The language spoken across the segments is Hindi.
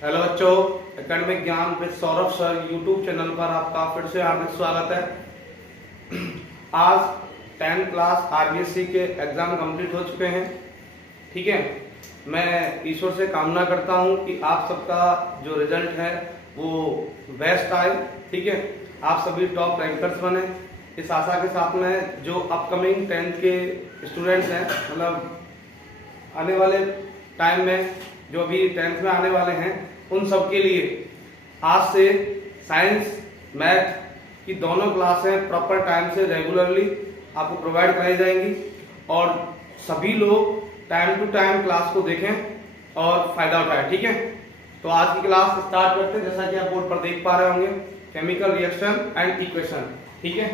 हेलो बच्चों, एकेडमिक ज्ञान with Saurabh sir YouTube channel पर आपका फिर से हार्दिक स्वागत है। आज 10th क्लास आरबीएससी के एग्जाम कंप्लीट हो चुके हैं। ठीक है, मैं ईश्वर से कामना करता हूं कि आप सबका जो रिजल्ट है वो बेस्ट आए। ठीक है, आप सभी टॉप रैंकर्स बने। इस आशा के साथ में जो अपकमिंग 10th के स्टूडेंट्स हैं, मतलब आने वाले टाइम में जो अभी 10th में आने वाले हैं, उन सब के लिए आज से साइंस मैथ की दोनों क्लासें प्रॉपर टाइम से रेगुलरली आपको प्रोवाइड कराई जाएंगी और सभी लोग टाइम टू टाइम क्लास को देखें और फायदा उठाएं। ठीक है, तो आज की क्लास स्टार्ट करते हैं। जैसा कि आप बोर्ड पर देख पा रहे होंगे, केमिकल रिएक्शन एंड इक्वेशन। ठीक है,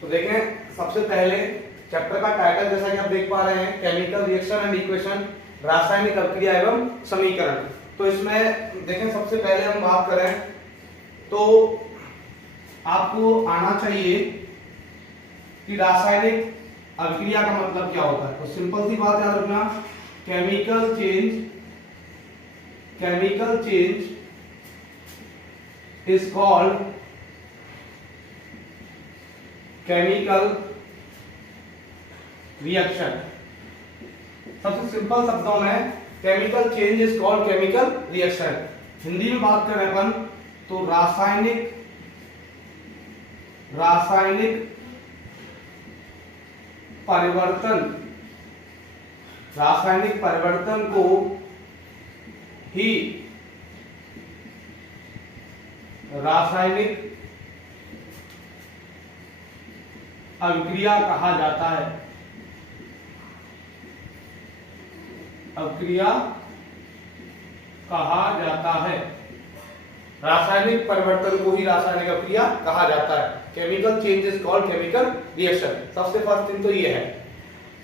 तो देखें, सबसे पहले चैप्टर का टाइटल जैसा कि आप देख पा रहे हैं, केमिकल रिएक्शन एंड इक्वेशन, रासायनिक अभिक्रिया एवं समीकरण। तो इसमें देखें, सबसे पहले हम बात करें तो आपको आना चाहिए कि रासायनिक अभिक्रिया का मतलब क्या होता है। तो सिंपल सी बात याद रखना, chemical change is called chemical reaction. सबसे सिंपल शब्दों में chemical change is called chemical reaction. Hindi में बात करें अपन तो रासायनिक परिवर्तन को ही रासायनिक अभिक्रिया कहा जाता है। रासायनिक परिवर्तन को ही रासायनिक अभिक्रिया कहा जाता है। Chemical change is called chemical reaction. सबसे फर्स्ट थिंग तो ये है।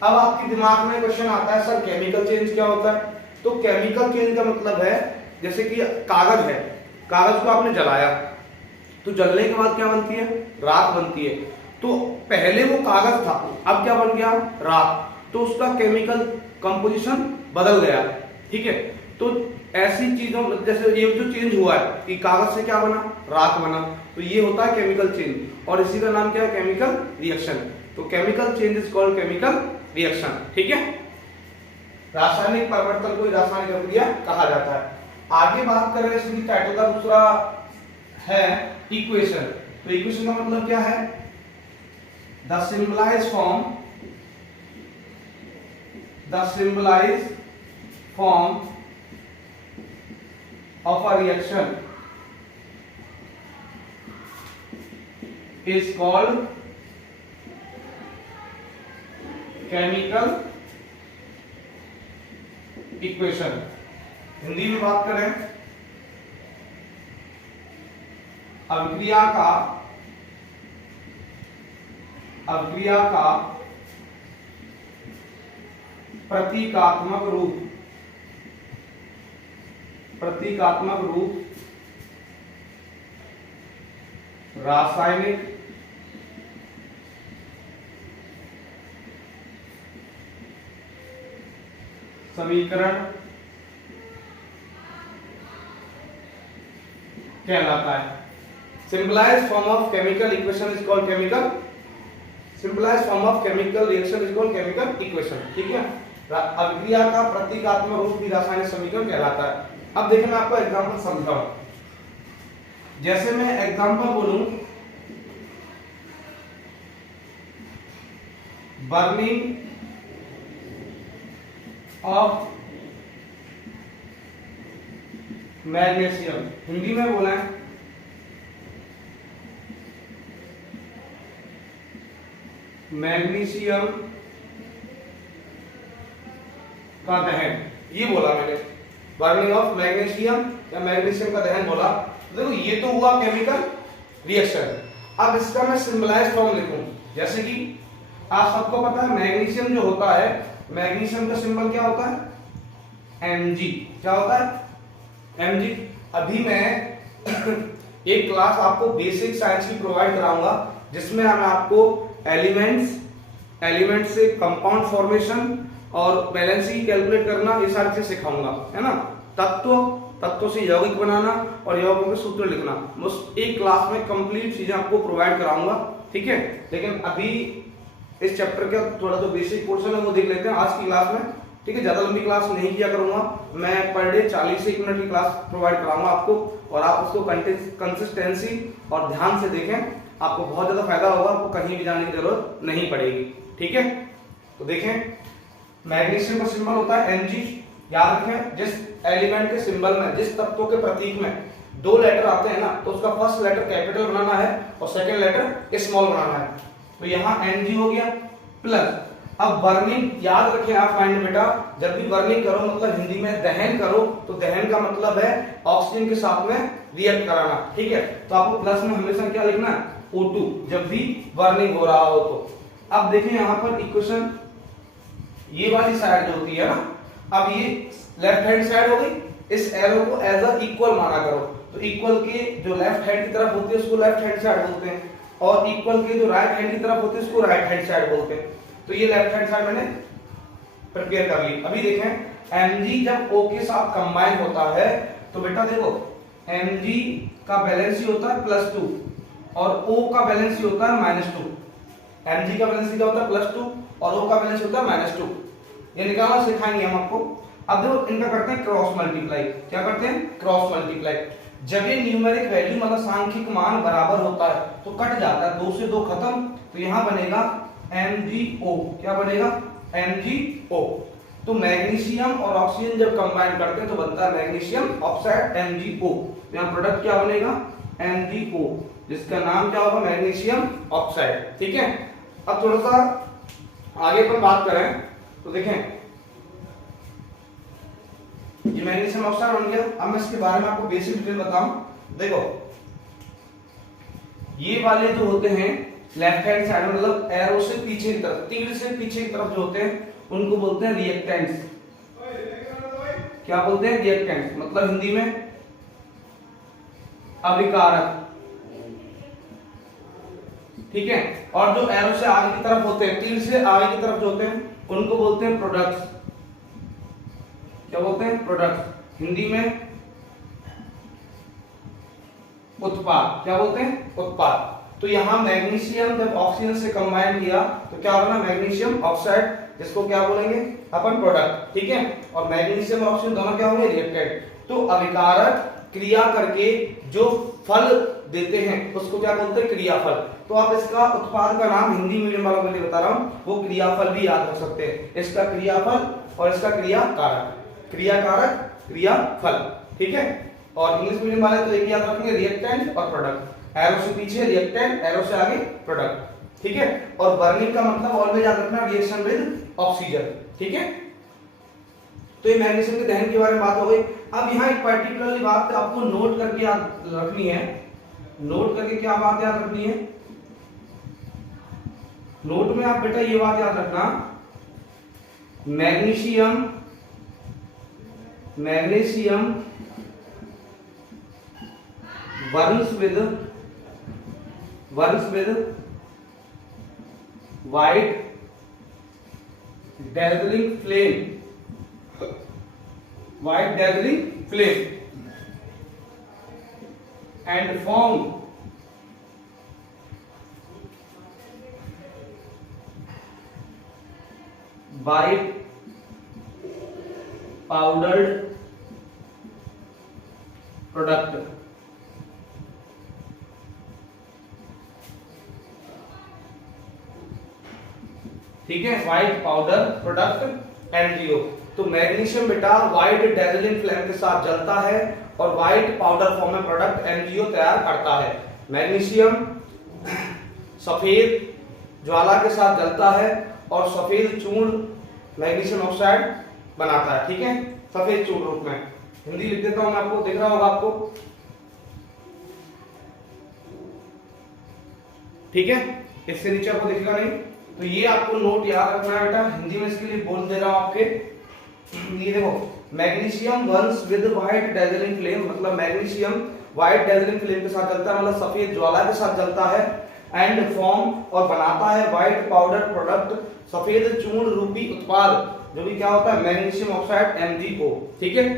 अब आपके दिमाग में क्वेश्चन आता है, सर केमिकल चेंज क्या होता है? तो केमिकल चेंज का मतलब है, जैसे कि कागज है, कागज को आपने जलाया तो जलने के बाद क्या बनती है? राख बनती है। तो पहले वो कागज था, अब क्या बन गया? राख। तो उसका केमिकल कंपोजिशन बदल गया। ठीक है, तो ऐसी चीजों, जैसे ये जो चेंज हुआ है कि कागज से क्या बना? राख बना। तो ये होता है केमिकल चेंज, और इसी का नाम क्या है? Chemical reaction. तो chemical change is called chemical reaction. ठीक है, रासायनिक परिवर्तन को रासायनिक अभिक्रिया कहा जाता है। आगे बात करें, इसकी टाइटल का दूसरा है इक्वेशन। तो इक्वेशन का मतलब क्या है? The symbolized form of a reaction is called chemical equation। Hindi में बात करें, अभिक्रिया का प्रतीकात्मक रूप रासायनिक समीकरण कहलाता है। Simplified form of chemical equation is called chemical simplified form of chemical reaction is called chemical equation. ठीक है, अभिक्रिया का प्रतीकात्मक रूप भी रासायनिक समीकरण कहलाता है। अब देखिए, मैं आपको एग्जांपल समझाऊं। जैसे मैं एग्जांपल बोलूं, बर्निंग ऑफ मैग्नीशियम, हिंदी में बोला है मैग्नीशियम का दहन। ये बोला मैंने, बर्निंग ऑफ मैग्नीशियम या मैग्नीशियम का दहन बोला। देखो, ये तो हुआ केमिकल रिएक्शन। अब इसका मैं सिंबलाइज्ड फॉर्म लिखूं, जैसे कि आप सबको पता है मैग्नीशियम जो होता है, मैग्नीशियम का सिंबल क्या होता है? Mg। क्या होता है? Mg। अभी मैं एक क्लास आपको बेसिक साइंस की प्रोवाइड कराऊंगा, जिसमें मैं आपको एलिमेंट्स एलिमेंट से कंपाउंड फॉर्मेशन और बैलेंसिंग कैलकुलेट करना, ये सारी चीज सिखाऊंगा, है ना। तत्व से यौगिक बनाना और यौगिकों के सूत्र लिखना, बस एक क्लास में कंप्लीट चीजें आपको प्रोवाइड कराऊंगा, ठीक है। लेकिन अभी इस चैप्टर का थोड़ा जो बेसिक पोर्शन है वो देख लेते हैं आज की क्लास में, ठीक है। ज्यादा लंबी क्लास नहीं किया करूंगा मैं, पर डे 40 से 1 मिनट की क्लास प्रोवाइड कराऊंगा आपको, और आप उसको कंसिस्टेंसी और ध्यान से देखें, आपको बहुत ज्यादा फायदा होगा, आपको कहीं भी जाने की जरूरत नहीं पड़ेगी, ठीक है। तो देखें, मैग्नीशियम का सिंबल होता है Mg, याद रखें जिस एलिमेंट के सिंबल में, जिस तत्व के प्रतीक में 2 लेटर आते हैं ना, तो उसका फर्स्ट लेटर कैपिटल बनाना है और सेकंड लेटर स्मॉल बनाना है। तो यहाँ Mg हो गया प्लस, अब बर्निंग याद रखें आप माइंड बेटा, जब भी बर्निंग करो मतलब हिंदी में दहन करो, तो दहन का मतलब है ऑक्सीजन के साथ में रिएक्ट कराना, ठीक है। तो आपको प्लस में हमेशा क्या लिखना है, O2, जब भी बर्निंग हो रहा हो तो। अब देखिए यहाँ पर इक्वेशन, ये वाली साइड जो होती है ना, अब ये लेफ्ट हैंड साइड हो गई, इस एरो को एज अ इक्वल माना करो, तो इक्वल के जो लेफ्ट हैंड की तरफ होती है उसको लेफ्ट हैंड साइड बोलते हैं, और इक्वल के जो राइट हैंड की तरफ होती है उसको राइट हैंड साइड बोलते हैं। तो ये लेफ्ट हैंड साइड मैंने प्रिपेयर कर ली। अभी देखें, Mg जब O के साथ कंबाइन होता है तो बेटा देखो, Mg का बैलेंस होता है +2 और O का बैलेंस होता है -2। Mg का बैलेंस क्या होता है +2 और O का बैलेंस होता है -2, ये निकालना सिखाएंगे हम आपको। अब देखो इनका करते हैं क्रॉस मल्टीप्लाई। क्या करते हैं, क्रॉस मल्टीप्लाई। जब ये न्यूमेरिक वैल्यू मतलब सांख्यिक मान बराबर होता है तो कट जाता है, 2 से 2 खत्म, तो यहां बनेगा MgO। क्या बनेगा, MgO। तो मैग्नीशियम और ऑक्सीजन जब कंबाइन करते हैं तो बनता है मैग्नीशियम ऑक्साइड MgO। तो यहां प्रोडक्ट क्या बनेगा, MgO, जिसका नाम क्या होगा, मैग्नीशियम ऑक्साइड, ठीक है। अब थोड़ा सा आगे पर बात करें तो देखें, ये मैग्नीशियम ऑक्साइड बन गया। अब मैं इसके बारे में आपको बेसिक डिटेल बताऊं। देखो ये वाले जो होते हैं लेफ्ट हैंड साइड, मतलब एरो से पीछे की तरफ, तीर से पीछे की तरफ जो होते हैं उनको बोलते हैं रिएक्टेंट्स। क्या बोलते हैं, रिएक्टेंट्स, मतलब हिंदी में अभिकारक, ठीक है। और जो एरो से आगे की तरफ होते हैं, तीर से आगे की तरफ जो होते हैं उनको बोलते हैं प्रोडक्ट्स। क्या बोलते हैं, प्रोडक्ट्स, हिंदी में उत्पाद। क्या बोलते हैं, उत्पाद। तो यहां मैग्नीशियम जब ऑक्सीजन से कंबाइन किया तो क्या बना, मैग्नीशियम ऑक्साइड, जिसको क्या बोलेंगे अपन, प्रोडक्ट, ठीक है। और मैग्नीशियम और ऑक्सीजन दोनों क्या होंगे, रिएक्टेंट। तो अभिकारक क्रिया करके जो फल देते हैं उसको क्या बोलते हैं, क्रियाफल। तो आप इसका उत्पाद का नाम हिंदी मीडियम वालों के लिए बता रहा हूं, वो क्रियाफल भी याद रख सकते हैं। इसका क्रियाफल और इसका क्रियाकारक, क्रियाकारक क्रियाफल, ठीक है। और इंग्लिश मीडियम वाले तो एक याद रखेंगे, रिएक्टेंट और प्रोडक्ट। एरो से पीछे रिएक्टेंट, एरो से आगे प्रोडक्ट, ठीक है। और बर्निंग का मतलब ऑलवेज याद रखना, रिएक्शन विद ऑक्सीजन, ठीक है। तो ये मैग्नीशियम के दहन के बारे में बात हो गई। अब यहाँ एक पर्टिकुलरली बात आपको नोट करके याद रखनी है। नोट करके क्या बात याद रखनी है, नोट में आप बेटा ये बात याद रखना, magnesium burns with white dazzling flame and form by powdered product। ठीक है, व्हाइट पाउडर प्रोडक्ट MgO। तो मैग्नीशियम बेटा व्हाइट डेजलिंग फ्लेम के साथ जलता है और व्हाइट पाउडर फॉर्म में प्रोडक्ट MgO तैयार करता है। मैग्नीशियम सफेद ज्वाला के साथ जलता है और सफेद चूर्ण मैग्नीशियम ऑक्साइड बनाता है, ठीक है, सफेद चूर्ण रूप में। हिंदी लिख देता हूं मैं आपको, दिख रहा होगा आपको, ठीक है। इससे नीचे आपको दिखेगा नहीं, तो ये आपको नोट याद रखना है बेटा। हिंदी में इसके लिए बोल दे रहा हूं आपके, ये देखो, magnesium Burns with white dazzling flame, मतलब मैग्नीशियम व्हाइट डेजलिंग फ्लेम के साथ जलता है, मतलब सफेद ज्वाला के साथ जलता है। एंड फॉर्म और बनाता है व्हाइट पाउडर प्रोडक्ट, सफेद चूर्ण रूपी उत्पाद, जो भी क्या होता है मैग्नीशियम ऑक्साइड MgO। ठीक है,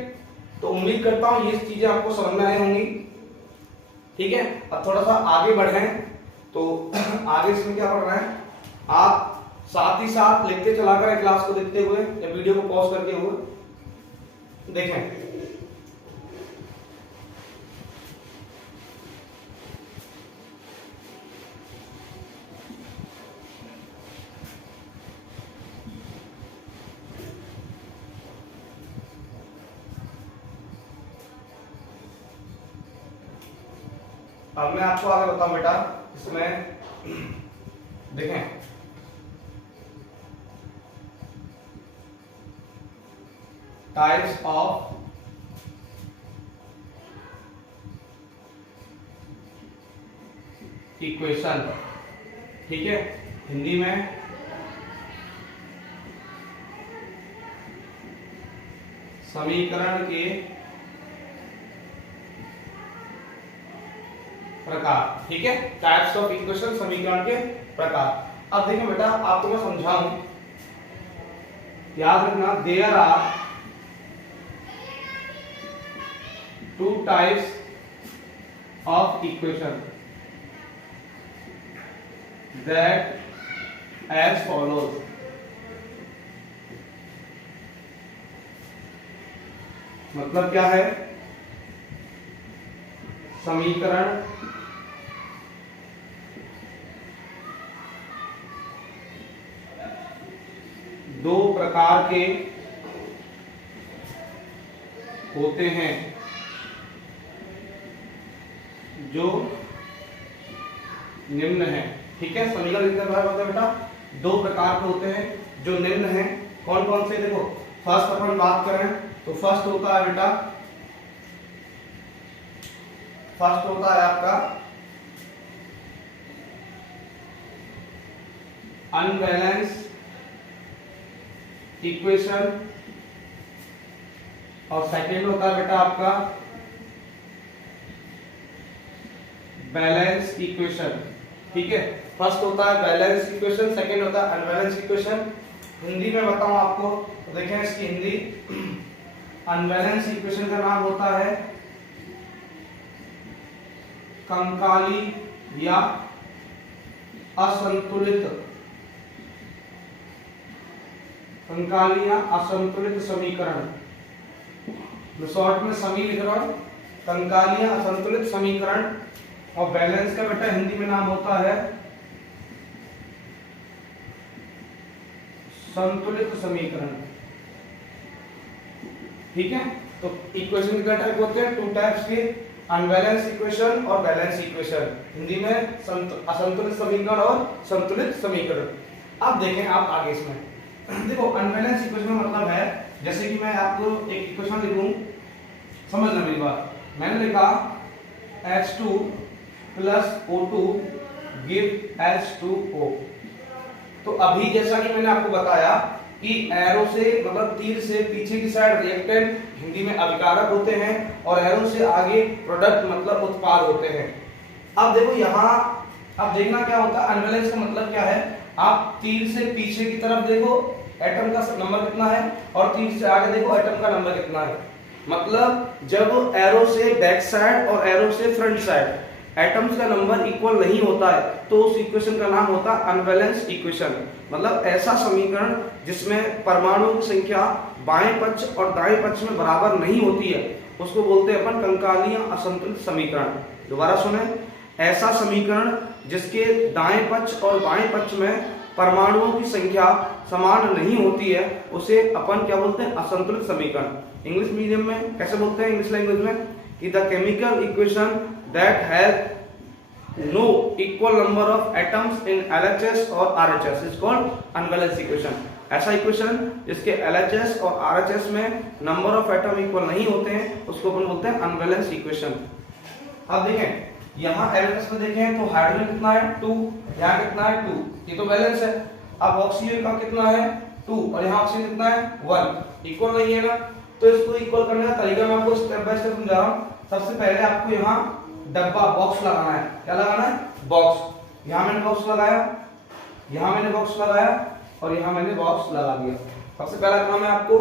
तो उम्मीद करता हूं ये चीजें आपको समझ में आई होंगी। ठीक है, अब थोड़ा सा आगे बढ़ें तो आगे इसमें क्या पढ़ रहे हैं आप, साथ ही साथ लिखते चला करें क्लास को देखते हुए या वीडियो को पॉज करके हुए देखें। अब मैं आपको आगे बताऊं बेटा, इसमें देखें टाइप्स ऑफ इक्वेशन। ठीक है, हिंदी में समीकरण के प्रकार। ठीक है, टाइप्स ऑफ इक्वेशन, समीकरण के प्रकार। अब देखिए बेटा, आपको मैं समझाऊं, याद रखना, there are two types of equation that as follows. मतलब क्या है, समीकरण दो प्रकार के होते हैं, जो निम्न है। ठीक है, समीकरण कितने प्रकार होते हैं बेटा, दो प्रकार के होते हैं जो निम्न है। कौन कौन से, देखो फर्स्ट अपन बात करें तो फर्स्ट होता है बेटा, फर्स्ट होता है आपका अनबैलेंस इक्वेशन, और सेकंड होता है बेटा आपका बैलेंस इक्वेशन। ठीक है, फर्स्ट होता है बैलेंस इक्वेशन, सेकंड होता है अनबैलेंस इक्वेशन। हिंदी में बताऊं आपको तो देखें इसकी हिंदी, अनबैलेंस इक्वेशन का नाम होता है कंकाली या असंतुलित, कंकाली या असंतुलित समीकरण। मैं शॉर्ट में समी लिख रहा हूं, कंकाली या असंतुलित समीकरण। और बैलेंस का बेटा हिंदी में नाम होता है संतुलित समीकरण। ठीक है, तो इक्वेशन कितने टाइप होते हैं, टू टाइप्स के, अनबैलेंस इक्वेशन और बैलेंस इक्वेशन। हिंदी में असंतुलित समीकरण और संतुलित समीकरण। अब देखें आप आगे इसमें, देखो अनबैलेंस इक्वेशन का मतलब है, जैसे कि मैं आपको एक इक्वेशन लिखूं, समझना मेरी बात। मैंने लिखा H2 plus O2 give H2O। तो अभी जैसा कि मैंने आपको बताया कि एरो से मतलब तीर से पीछे की साइड रिएक्टेंट, हिंदी में अभिकारक होते हैं, और एरो से आगे प्रोडक्ट मतलब उत्पाद होते हैं। अब देखो यहाँ, अब देखना क्या होता है, अनबैलेंस का मतलब क्या है, आप तीर से पीछे की तरफ देखो एटम का नंबर कितना है, और तीर से आगे देखो एटम का नंबर कितना है। मतलब जब एरो से बैक साइड और एरो से फ्रंट साइड एटम्स का नंबर इक्वल नहीं होता है, तो उस इक्वेशन का नाम होता है अनबैलेंस इक्वेशन। मतलब ऐसा समीकरण जिसमें परमाणुओं की संख्या बाएं पक्ष और दाएं पक्ष में बराबर नहीं होती है, उसको बोलते हैं अपन कंकाली या असंतुलित समीकरण। दोबारा सुने, ऐसा समीकरण जिसके दाएं पक्ष और बाएं पक्ष में परमाणुओं की संख्या समान नहीं होती है, उसे अपन क्या बोलते हैं, असंतुलित समीकरण। इंग्लिश मीडियम में कैसे बोलते हैं, इंग्लिश लैंग्वेज में, कि the chemical equation that has no equal number of atoms in LHS और RHS is called unbalanced equation. ऐसा इक्वेशन जिसके LHS और RHS में नंबर ऑफ एटम इक्वल नहीं होते हैं, उसको अपन बोलते हैं अनबैलेंस्ड इक्वेशन। अब देखें यहाँ LHS में देखें तो हाइड्रोजन कितना है 2, यहाँ कितना है 2, ये तो बैलेंस है। अब ऑक्सीजन का कितना है 2, और यहाँ ऑक्सीजन कितना है 1, इक्वल नहीं है ना। तो इसको इक्वल करने का तरीका मैं आपको स्टेप बाय स्टेप समझा रहा हूँ। सबसे पहले आपको यहाँ डब्बा बॉक्स लगाना है, क्या लगाना है, बॉक्स। यहाँ मैंने बॉक्स लगाया, यहाँ मैंने बॉक्स लगाया और यहाँ मैंने बॉक्स लगा दिया। सबसे पहला काम है आपको,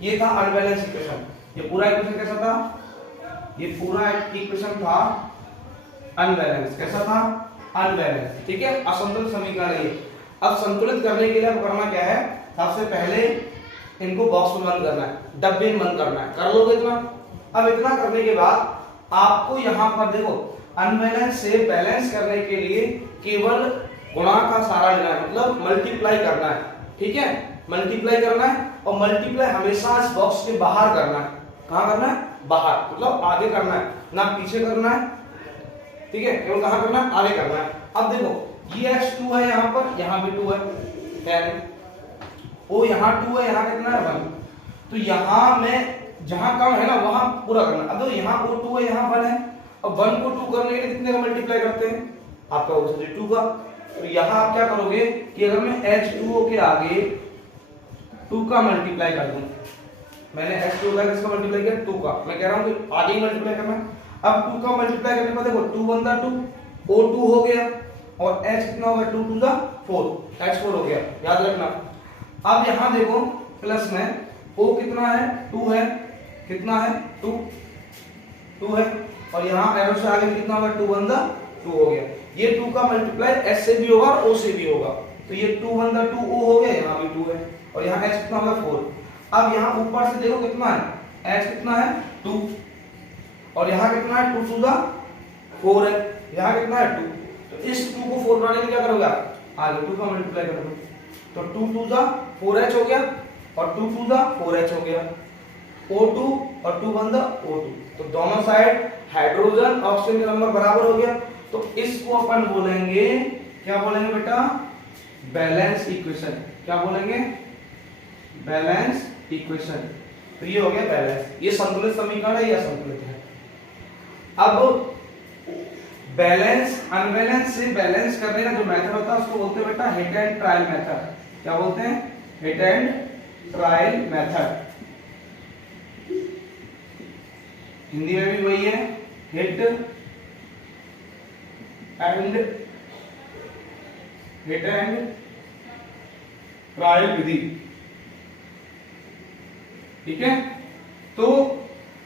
ये था अनबैलेंस इक्वेशन। ये पूरा इक्वेशन कैसा था? ये पूरा इक्वेशन था अनबैलेंस। कैसा था? अनबैलेंस। ठीक है, असंतुलित समीकरण है। अब संतुलित करने के लिए अब करना क्या है? सबसे पहले इनको बॉक्स में बंद करना है, डब्बे में बंद करना है। कर लोगे इतना? अब इतना करने के बाद आपको यहाँ पर देखो, अनबैलेंस से बैलेंस करने के लिए केवल गुणा का सहारा लेना है, मतलब मल्टीप्लाई करना है। ठीक है, मल्टीप्लाई करना है और मल्टीप्लाई हमेशा इस बॉक्स के बाहर करना है। कहाँ करना है? बाहर, मतलब आगे करना है, ना पीछे करना है। ठीक है, केवल कहाँ करना है? आगे करना है। अब देखो ये x2 है, यहाँ पर, यहाँ भी 2 है, ओ यहाँ 2 है, यहाँ कितना है? 1। तो यहाँ में जहां कम है ना वहां पूरा करना। अब देखो यहाँ वो 2 है, यहाँ 1 है। अब 1 को 2 करने के लिए कितने का मल्टीप्लाई करते हैं? आपका हो सकता है 2 का। तो यहाँ आप क्या करोगे कि अगर मैं H2O के आगे 2 का मल्टीप्लाई कर दूं, मैंने H2O का किसका मल्टीप्लाई किया? 2 का। मैं कह रहा हूं कि आगे ही मल्टीप्लाई करना है। अब 2 का मल्टीप्लाई करने पर देखो 2 1 2, O2 हो गया और H कितना होगा? 2 2 4, H4 हो गया, याद रखना। अब यहाँ देखो प्लस में O कितना है? 2 है, कितना है? 2 है और यहाँ एरो से आगे कितना होगा? 2 1 2 हो गया। ये 2 का मल्टीप्लाई S से भी होगा और O से भी होगा। तो ये 2 1 2 O हो गया, यहाँ भी 2 है और यहाँ H कितना होगा? 4। अब यहाँ ऊपर से देखो कितना है? H कितना है? 2 और यहाँ कितना है? 2 2 4 है, यहाँ कितना है? 2। तो इस 2 को 4 बनाने में क्या करोगे आप? आगे 2 का मल्टीप्लाई करोगे, तो 2 2 4H हो गया और 2 2 4H हो गया। O2 और 2 1 O2, तो दोनों साइड हाइड्रोजन ऑक्सीजन का नंबर बराबर हो गया। तो इसको अपन बोलेंगे, क्या बोलेंगे बेटा? Balance equation. क्या बोलेंगे? Balance equation. तो ये हो गया बैलेंस। ये संतुलित समीकरण है, ये असंतुलित है। अब बैलेंस अनबैलेंस से बैलेंस करने का जो मेथड होता है उसको बोलते हैं बेटा हिट एंड ट्रायल मेथड। क्या बोलते हैं? Hit and trial method. Hindi में भी वही है, हिट एंड ट्रायल विधि। ठीक है, तो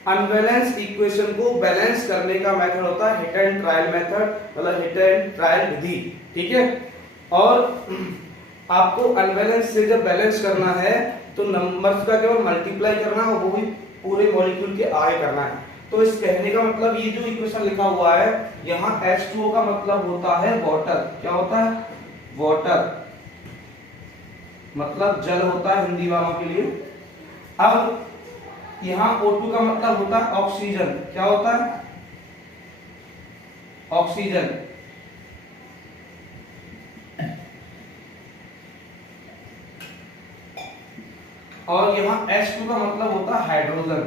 अनबैलेंस इक्वेशन को बैलेंस करने का मेथड होता है हिट एंड ट्रायल मेथड, मतलब हिट एंड ट्रायल विधि। ठीक है, और आपको अनबैलेंस से जब बैलेंस करना है तो नंबर्स का केवल मल्टीप्लाई करना है और वो भी पूरे मॉलिक्यूल के आगे करना है। तो इस कहने का मतलब ये जो इक्वेशन लिखा हुआ है यहाँ H2O का मतलब होता है वाटर। क्या होता है? वाटर, मतलब जल होता है हिंदी वालों के लिए। अब यहाँ O2 का मतलब होता है ऑक्सीजन। क्या होता है? ऑक्सीजन। और यहाँ H2 का मतलब होता है हाइड्रोजन।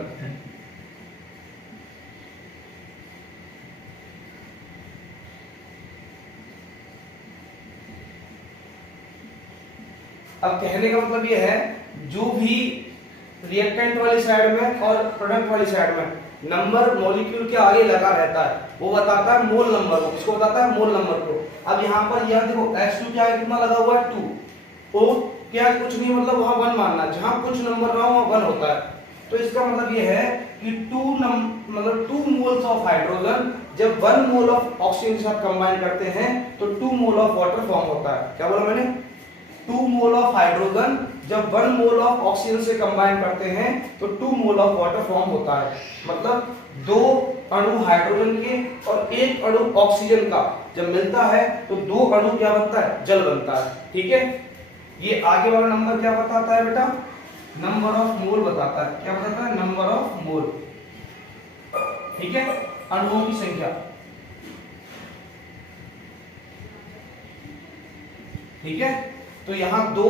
अब कहने का मतलब ये है जो भी रिएक्टेंट वाली साइड में और प्रोडक्ट वाली साइड में नंबर मॉलिक्यूल के आगे लगा रहता है वो बताता है मोल नंबर को। किसको बताता है? मोल नंबर को। अब यहाँ पर यह देखो H2 क्या है? कितना लगा हुआ है? 2। O क्या कुछ नहीं, मतलब वहां 1 मानना, जहां कुछ नंबर रहा वहां 1 होता है। तो इसका मतलब ये है कि 2 मोल्स ऑफ हाइड्रोजन जब 1 मोल ऑफ ऑक्सीजन के साथ कंबाइन करते हैं तो 2 मोल ऑफ वाटर फॉर्म होता है। क्या बोला मैंने? 2 मोल ऑफ हाइड्रोजन जब 1 मोल ऑफ ऑक्सीजन से कंबाइन करते हैं तो 2 मोल ऑफ वाटर फॉर्म होता है। मतलब 2 अणु हाइड्रोजन के और 1 अणु ऑक्सीजन का जब मिलता है तो 2 अणु क्या बनता है? जल बनता है। ठीक है, ये आगे वाला नंबर क्या बताता है बेटा? नंबर ऑफ मोल बताता है। क्या बताता है? Number of mole. ठीक है, अणुओं की संख्या। ठीक है, तो यहाँ 2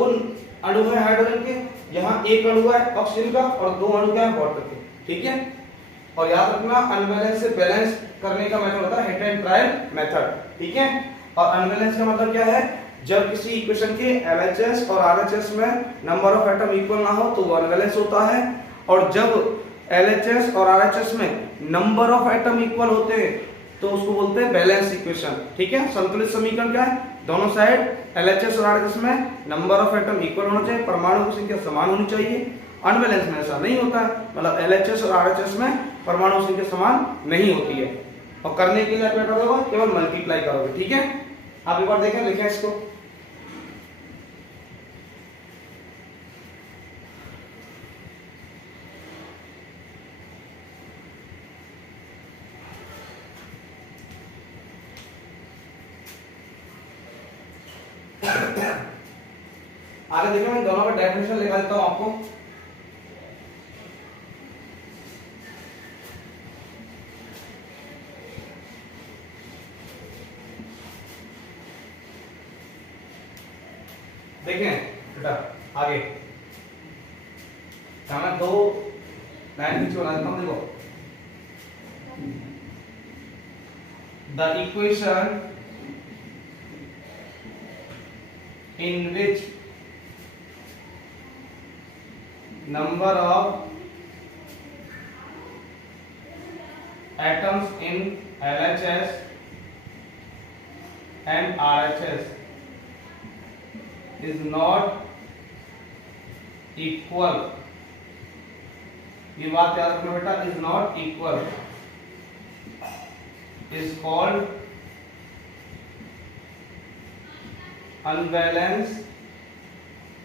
अणु है हाइड्रोजन के, यहाँ 1 अणु है ऑक्सीजन का और 2 अणु क्या है? वाटर के। ठीक है, और याद रखना अनबैलेंस से बैलेंस करने का मेथड होता है हिट एंड ट्रायल मेथड। ठीक है, और अनबैलेंस का मतलब क्या है? जब किसी इक्वेशन के LHS और RHS में नंबर ऑफ एटम इक्वल ना हो तो वो अनबैलेंस होता है, और जब LHS और RHS में नंबर ऑफ एटम इक्वल होते हैं तो उसको बोलते हैं बैलेंस इक्वेशन। ठीक है, संतुलित समीकरण क्या है, दोनों साइड एलएचएस और आरएचएस में नंबर ऑफ एटम इक्वल होना चाहिए, परमाणु की संख्या समान होनी चाहिए। अनबैलेंस में ऐसा नहीं होता है, मतलब एलएचएस और आरएचएस में परमाणु संख्या समान नहीं होती है। और करने के लिए क्या करोगे, केवल मल्टीप्लाई करोगे। ठीक है, आप एक बार देखें, लिखें इसको। आगे देखिए, मैं दोनों का डेफिनेशन लिखा देता हूं आपको। देखें बेटा, आगे मैं दो लाइन नीचे बना देता हूं। देखो, the equation in which number of atoms in LHS and RHS is not equal, ये बात याद रखना बेटा, is not equal is called unbalance,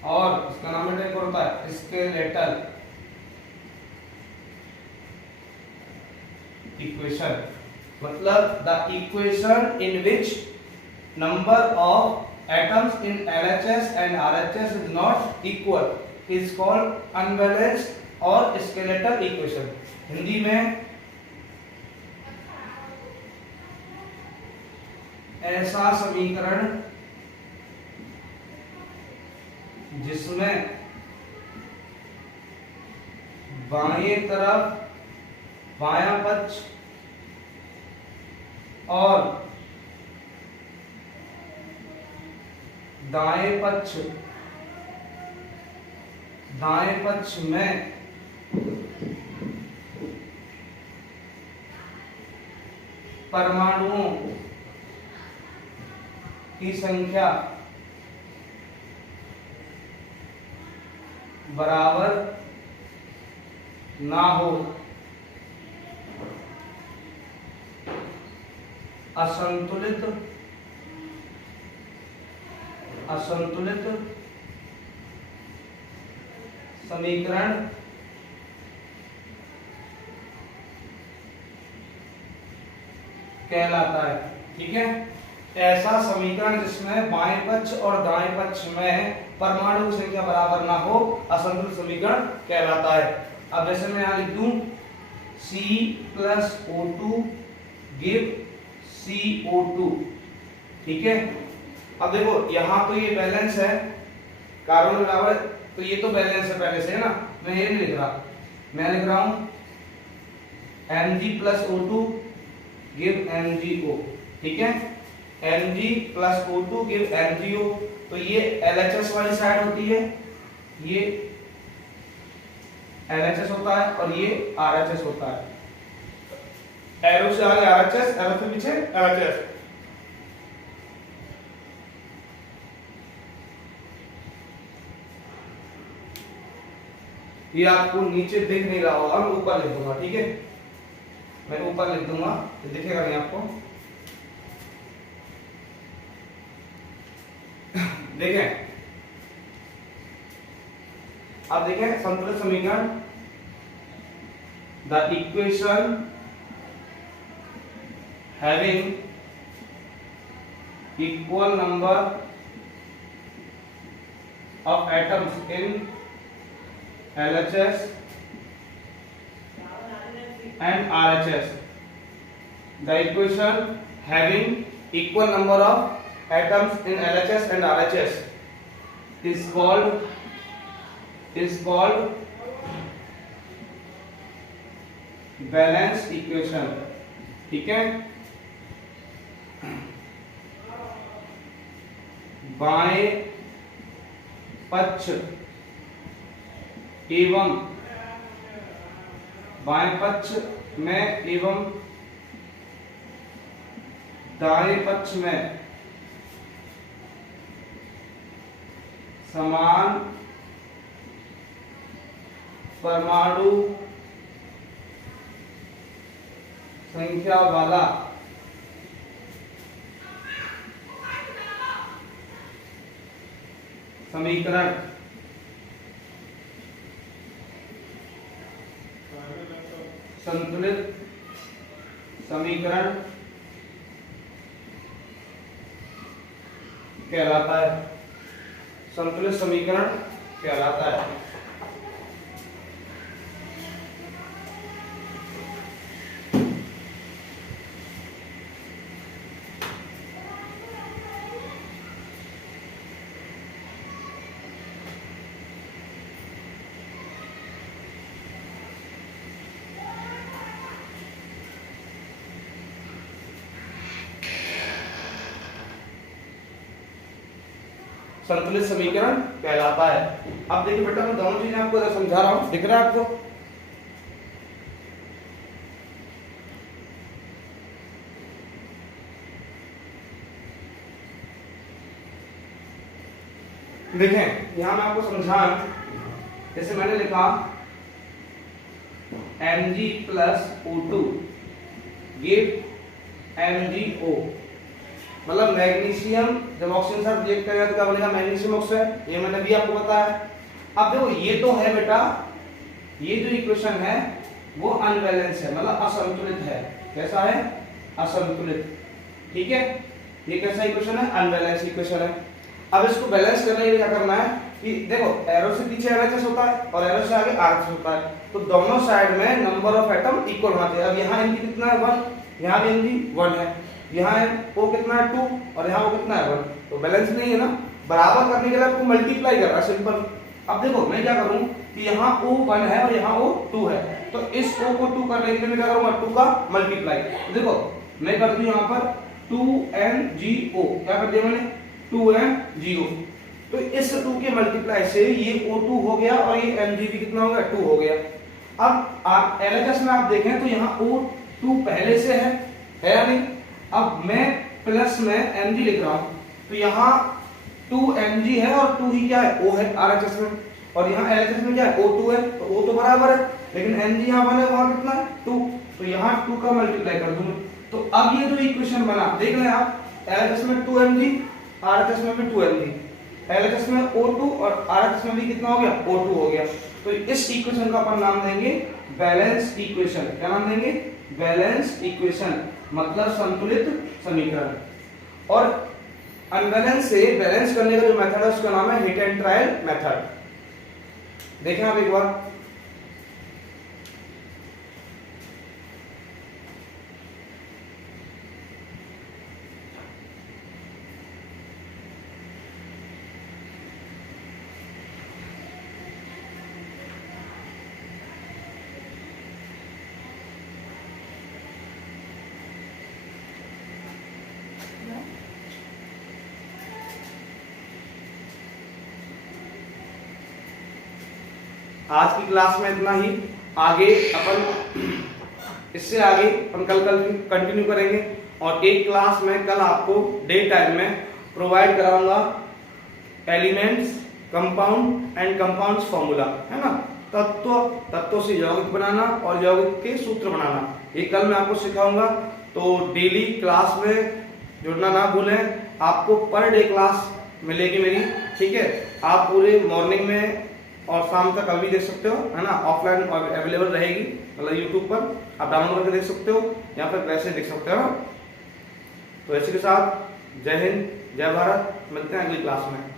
और इसका नाम बेटा एक और होता है स्केलेटल इक्वेशन। मतलब the equation in which number of atoms in LHS and RHS is not equal is called unbalance और स्केलेटल इक्वेशन। हिंदी में ऐसा समीकरण जिसमें बाएं तरफ बायां पक्ष और दाएं पक्ष में परमाणुओं की संख्या बराबर ना हो, असंतुलित समीकरण कहलाता है। ठीक है, ऐसा समीकरण जिसमें बाएं पक्ष और दाएं पक्ष में परमाणु की संख्या बराबर ना हो, असंतुलित समीकरण कहलाता है। अब जैसे मैं यहां लिख दूं C+O2 गिव CO2। ठीक है, अब देखो यहां तो ये बैलेंस है, कार्बन बराबर, तो ये तो बैलेंस है पहले से, है ना। मैं ये नहीं लिख रहा, मैं लिख रहा हूं Mg+O2 गिव MgO। ठीक है, Mg+O2 गिव MgO। तो ये LHS वाली साइड होती है, ये LHS होता है और ये RHS होता है। एरो से आगे RHS, एरो से पीछे LHS। ये आपको नीचे दिख नहीं रहा होगा, मैं ऊपर लिख दूंगा। ठीक है, मैं ऊपर लिख दूंगा तो दिखेगा नहीं आपको। देखें, अब देखें संतुलित समीकरण, the equation having equal number of atoms in LHS and RHS, the equation having equal number of atoms in LHS and RHS is called balanced equation। ठीक है, बाएं पक्ष एवं बाएं पक्ष में एवं दाएं पक्ष में समान परमाणु संख्या वाला समीकरण संतुलित समीकरण कहलाता है। संतुलित समीकरण कहलाता है। संतुलित समीकरण कहलाता है। अब देखिए बेटा, मैं दोनों चीजें आपको इधर समझा रहा हूं, दिख रहा है आपको? देखें, यहां मैं आपको समझाऊं, जैसे मैंने लिखा Mg plus O2 give MgO, मतलब मैग्नीशियम जब ऑक्सीजन साथ रिएक्ट करेगा तो क्या बनेगा? Magnesium oxide. ये मैंने भी आपको बताया। अब देखो, ये तो है बेटा, ये जो इक्वेशन है वो अनबैलेंस है, मतलब असंतुलित है। कैसा है? असंतुलित। ठीक है, ये कैसा इक्वेशन है? अनबैलेंस इक्वेशन है। अब इसको बैलेंस करने के लिए क्या करना है कि देखो, एरो से पीछे LHS होता है और एरो से आगे RH होता है, तो दोनों साइड में नंबर ऑफ एटम इक्वल होना चाहिए। अब यहाँ Mg कितना है? 1, यहाँ भी Mg 1 है, यहाँ O कितना है? 2, और यहाँ O कितना है? 1। तो बैलेंस नहीं है ना। बराबर करने के लिए आपको मल्टीप्लाई करना है, सिंपल। अब देखो, मैं क्या करूँ कि यहाँ O 1 है और यहाँ O 2 है, तो इस O को 2 करने के लिए मैं क्या करूँगा? 2 का मल्टीप्लाई। तो देखो, मैं कर दूं यहाँ पर 2MgO, क्या कर दिया मैंने? 2MgO। तो इस 2 के मल्टीप्लाई से ये O2 हो गया और ये Mg भी कितना हो गया? 2 हो गया। अब आप LHS में आप देखें तो यहाँ O2 पहले से है या नहीं? अब मैं प्लस में Mg लिख रहा हूं, तो यहाँ 2Mg है और 2 ही क्या है? O है RHS में, और यहाँ LHS में क्या है? O2 है, तो O तो बराबर है, लेकिन Mg यहाँ 1 है, वहां कितना है? 2। तो यहाँ 2 का मल्टीप्लाई कर दूंगा। तो अब ये जो इक्वेशन बना, देख लें आप, LHS में 2Mg, RHS में भी 2Mg, LHS में O2 और RHS में भी कितना हो गया? O2 हो गया। तो इस इक्वेशन का अपन नाम देंगे बैलेंस इक्वेशन। क्या नाम देंगे? बैलेंस इक्वेशन, मतलब संतुलित समीकरण। और अनबैलेंस से बैलेंस करने का जो मेथड है उसका नाम है हिट एंड ट्रायल मेथड। देखें आप एक बार, आज की क्लास में इतना ही। आगे अपन इससे आगे अपन कल कंटिन्यू करेंगे, और एक क्लास में कल आपको डे टाइम में प्रोवाइड कराऊंगा elements, compound and compounds formula, है ना? तत्वों से यौगिक बनाना और यौगिक के सूत्र बनाना, ये कल मैं आपको सिखाऊंगा। तो डेली क्लास में जुड़ना ना भूलें। आपको पर डे क्लास मिलेगी मेरी, ठीक है? आप पूरे मॉर्निंग में और शाम तक अभी देख सकते हो, है ना? ऑफलाइन अवेलेबल रहेगी, मतलब यूट्यूब पर आप डाउनलोड करके देख सकते हो, या फिर वैसे देख सकते हो। तो इसी के साथ जय हिंद, जय भारत, मिलते हैं अगली क्लास में।